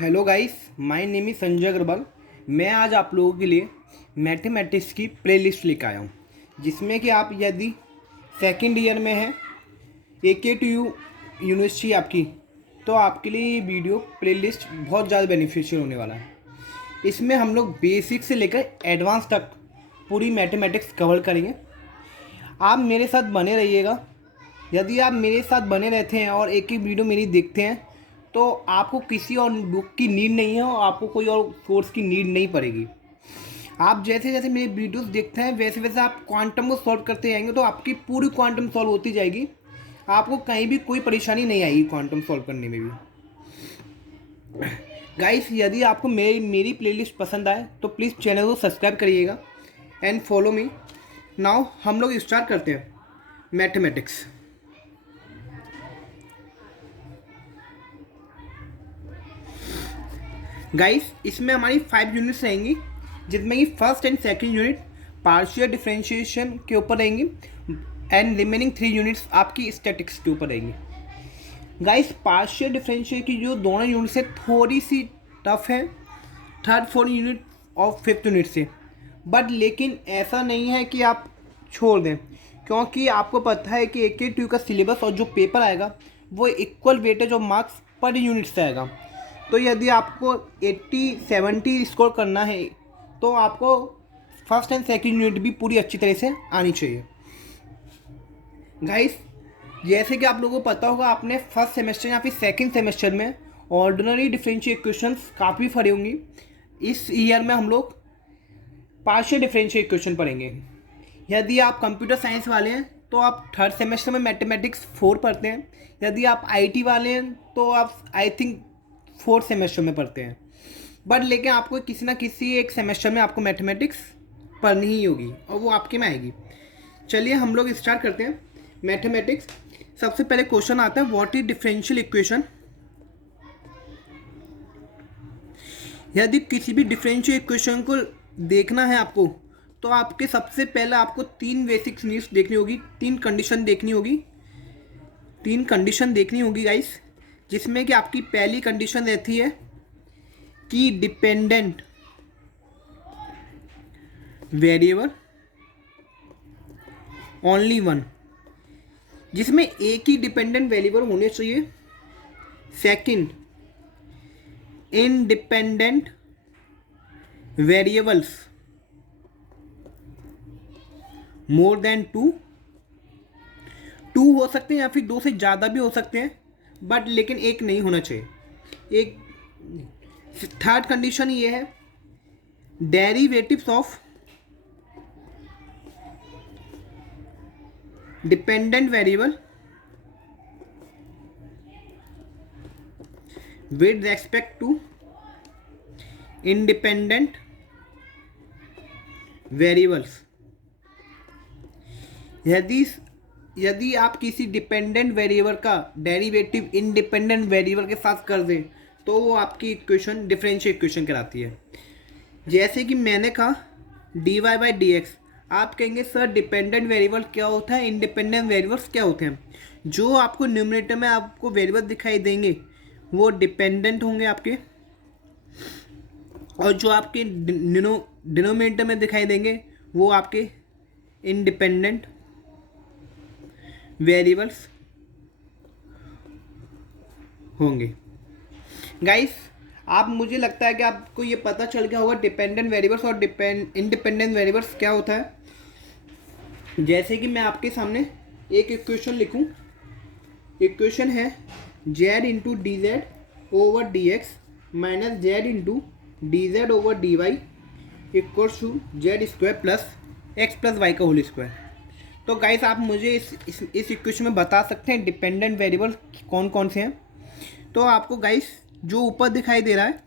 Hello guys, my name is Sanjay Agarwal. मैं आज आप लोगों के लिए मैथमेटिक्स की प्लेलिस्ट लेकर आया हूँ, जिसमें कि आप यदि सेकंड ईयर में हैं AKTU यूनिवर्सिटी आपकी, तो आपके लिए ये वीडियो प्लेलिस्ट बहुत ज़्यादा बेनिफिशियल होने वाला है। इसमें हम लोग बेसिक से लेकर एडवांस तक पूरी मैथमेटिक्स कवर करेंगे। आप मेरे साथ बने रहिएगा। यदि आप मेरे साथ बने रहते हैं और एक एक वीडियो मेरी देखते हैं, तो आपको किसी और बुक की नीड नहीं है और आपको कोई और सोर्स की नीड नहीं पड़ेगी। आप जैसे जैसे मेरे वीडियोस देखते हैं वैसे वैसे आप क्वांटम को सॉल्व करते जाएंगे, तो आपकी पूरी क्वांटम सॉल्व होती जाएगी। आपको कहीं भी कोई परेशानी नहीं आएगी क्वांटम सॉल्व करने में भी। गाइस, यदि आपको मेरी प्लेलिस्ट पसंद आए तो प्लीज़ चैनल को सब्सक्राइब करिएगा एंड फॉलो मी। नाउ हम लोग स्टार्ट करते हैं मैथमेटिक्स। गाइस, इसमें हमारी 5 यूनिट्स रहेंगी, जिसमें कि first and second unit partial differentiation के ऊपर रहेंगी एंड रिमेनिंग 3 यूनिट्स आपकी स्टैटिक्स के ऊपर रहेंगी। गाइस, पार्शियल डिफरेंशिएशन की जो दोनों यूनिट्स है थोड़ी सी टफ है, थर्ड फोर्थ यूनिट और फिफ्थ यूनिट से, बट लेकिन ऐसा नहीं है कि आप छोड़ दें, क्योंकि आपको पता है कि AKTU का सिलेबस और जो पेपर आएगा वो equal weightage of marks per unit से आएगा। तो यदि आपको 80-70 स्कोर करना है तो आपको फर्स्ट एंड सेकंड यूनिट भी पूरी अच्छी तरह से आनी चाहिए। गाइस, जैसे कि आप लोगों को पता होगा, आपने फर्स्ट सेमेस्टर या फिर सेकंड सेमेस्टर में ऑर्डिनरी डिफरेंशियल इक्वेशंस काफ़ी पढ़ी होंगी। इस ईयर में हम लोग पार्शियल डिफरेंशियल इक्वेशन पढ़ेंगे। यदि आप कंप्यूटर साइंस वाले हैं तो आप थर्ड सेमेस्टर में मैथमेटिक्स 4 पढ़ते हैं। यदि आप IT वाले हैं तो आप आई थिंक फोर्थ सेमेस्टर में पढ़ते हैं। बट लेकिन आपको किसी ना किसी एक सेमेस्टर में आपको मैथमेटिक्स पढ़नी ही होगी और वो आपके में आएगी। चलिए हम लोग स्टार्ट करते हैं मैथमेटिक्स। सबसे पहले क्वेश्चन आता है, व्हाट इज डिफरेंशियल इक्वेशन। यदि किसी भी डिफरेंशियल इक्वेशन को देखना है आपको, तो आपके सबसे पहले आपको 3 बेसिक नीड्स देखनी होगी, 3 कंडीशन देखनी होगी, 3 कंडीशन देखनी होगी गाइस। जिसमें कि आपकी पहली कंडीशन रहती है कि डिपेंडेंट वेरिएबल ओनली वन, जिसमें एक ही डिपेंडेंट वेरिएबल होने चाहिए। Second, independent variables more than 2 हो सकते हैं या फिर 2 से ज़्यादा भी हो सकते हैं, बट लेकिन एक नहीं होना चाहिए। एक थर्ड कंडीशन ये है, derivatives of dependent variable with respect to independent variables. यदि आप किसी डिपेंडेंट वेरिएबल का डेरिवेटिव इंडिपेंडेंट वेरिएबल के साथ कर दें तो वो आपकी इक्वेशन डिफरेंशियल इक्वेशन कहलाती है। जैसे कि मैंने कहा dy/dx, आप कहेंगे सर डिपेंडेंट वेरिएबल क्या होता है, इंडिपेंडेंट वेरिएबल्स क्या होते हैं। जो आपको न्यूमरेटर में आपको वेरिएबल दिखाई देंगे वो डिपेंडेंट होंगे आपके, और जो आपके डिनोमिनेटर में दिखाई देंगे वो आपके इंडिपेंडेंट वेरिएबल्स होंगे। गाइस, आप मुझे लगता है कि आपको ये पता चल गया होगा डिपेंडेंट वेरिएबल्स और इंडिपेंडेंट वेरिएबल्स क्या होता है। जैसे कि मैं आपके सामने एक इक्वेशन लिखूं। इक्वेशन है z into D Z over D X minus Z into D Z over D Y equals to Z square plus X plus Y का होल स्क्वायर। तो गाइस, आप मुझे इस इक्वेशन में बता सकते हैं डिपेंडेंट वेरिएबल कौन कौन से हैं। तो आपको गाइस जो ऊपर दिखाई दे रहा है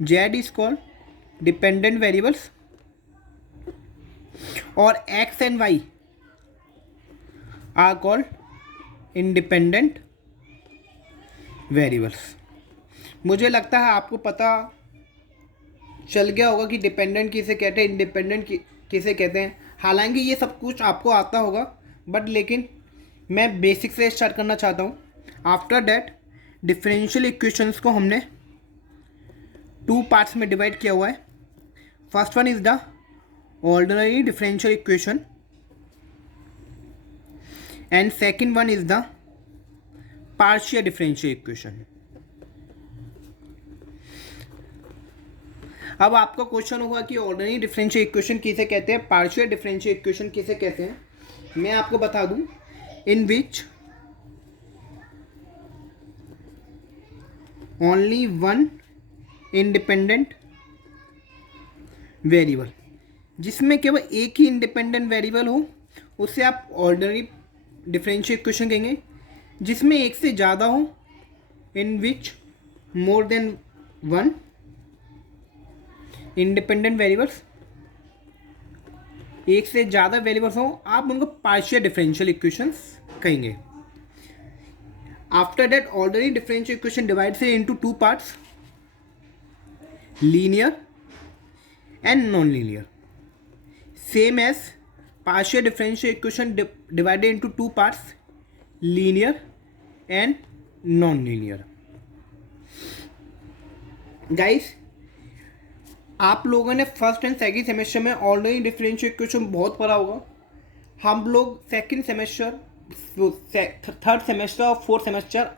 Z is called dependent variables और X and Y are called independent variables. मुझे लगता है आपको पता चल गया होगा कि डिपेंडेंट किसे कहते हैं, इंडिपेंडेंट किसे कहते हैं। हालांकि ये सब कुछ आपको आता होगा, बट लेकिन मैं बेसिक से स्टार्ट करना चाहता हूँ। आफ्टर दैट डिफरेंशियल इक्वेशंस को हमने 2 पार्ट्स में डिवाइड किया हुआ है। First one is the ordinary differential equation and second one is the partial differential equation. अब आपका क्वेश्चन होगा कि ऑर्डिनरी डिफरेंशियल इक्वेशन किसे कहते हैं, पार्शियल डिफरेंशियल इक्वेशन किसे कहते हैं। मैं आपको बता दूं, in which only one independent variable, जिसमें केवल एक ही इंडिपेंडेंट वेरिएबल हो, उसे आप ऑर्डिनरी डिफरेंशियल इक्वेशन कहेंगे। जिसमें एक से ज़्यादा हो, in which more than one independent variables, एक से ज़्यादा वेरिएबल्स हो, आप उनको पार्शियल डिफरेंशियल इक्वेशंस कहेंगे। After that ordinary differential equation divides into 2 parts, linear and non linear, same as partial differential equation divided into 2 parts, linear and non-linear। Guys, आप लोगों ने फर्स्ट एंड सेकंड सेमेस्टर में ordinary differential equation बहुत पढ़ा होगा। हम लोग second semester, third semester और फोर्थ सेमेस्टर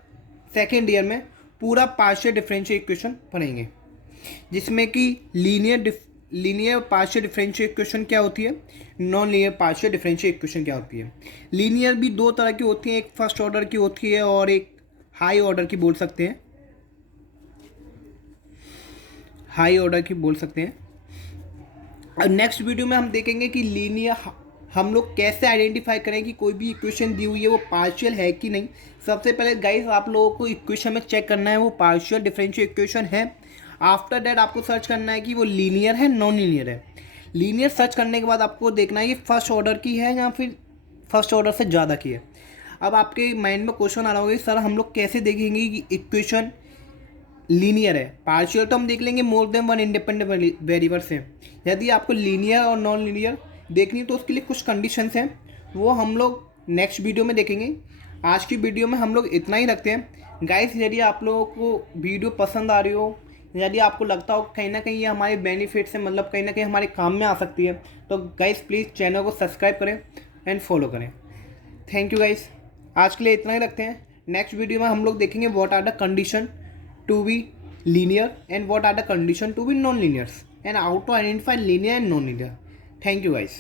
सेकंड ईयर में पूरा पार्शियल डिफरेंशियल इक्वेशन पढ़ेंगे, जिसमें कि लीनियर पार्शियल डिफरेंशियल इक्वेशन क्या होती है, non linear partial differential equation क्या होती है। लीनियर भी 2 तरह की होती हैं, एक फर्स्ट ऑर्डर की होती है और एक हाई ऑर्डर की बोल सकते हैं, हाई ऑर्डर की बोल सकते हैं। और नेक्स्ट वीडियो में हम देखेंगे कि लीनियर हम लोग कैसे आइडेंटिफाई करें कि कोई भी इक्वेशन दी हुई है वो पार्शियल है कि नहीं। सबसे पहले गाइस, आप लोगों को इक्वेशन में चेक करना है वो पार्शियल डिफरेंशियल इक्वेशन है। आफ्टर दैट आपको सर्च करना है कि वो लीनियर है, नॉन लीनियर है। लीनियर सर्च करने के बाद आपको देखना है कि फर्स्ट ऑर्डर की है या फिर फर्स्ट ऑर्डर से ज़्यादा की है। अब आपके माइंड में क्वेश्चन आ रहा होगा कि सर हम लोग कैसे देखेंगे कि इक्वेशन लीनियर है। पार्शियल तो हम देख लेंगे, मोर देन वन इंडिपेंडेंट वेरिएबल्स हैं। यदि आपको लीनियर और नॉन लीनियर देखनी है तो उसके लिए कुछ कंडीशंस हैं, वो हम लोग नेक्स्ट वीडियो में देखेंगे। आज की वीडियो में हम लोग इतना ही रखते हैं। गाइस, यदि आप लोगों को वीडियो पसंद आ रही हो, यदि आपको लगता हो कहीं ना कहीं ये हमारे बेनिफिट से, मतलब कहीं ना कहीं हमारे काम में आ सकती है, तो गाइस प्लीज़ चैनल को सब्सक्राइब करें एंड फॉलो करें। थैंक यू गाइस, आज के लिए इतना ही रखते हैं। नेक्स्ट वीडियो में हम लोग देखेंगे what are the condition to be linear and what are the condition to be non linears and how to identify linear and non linear. Thank you guys.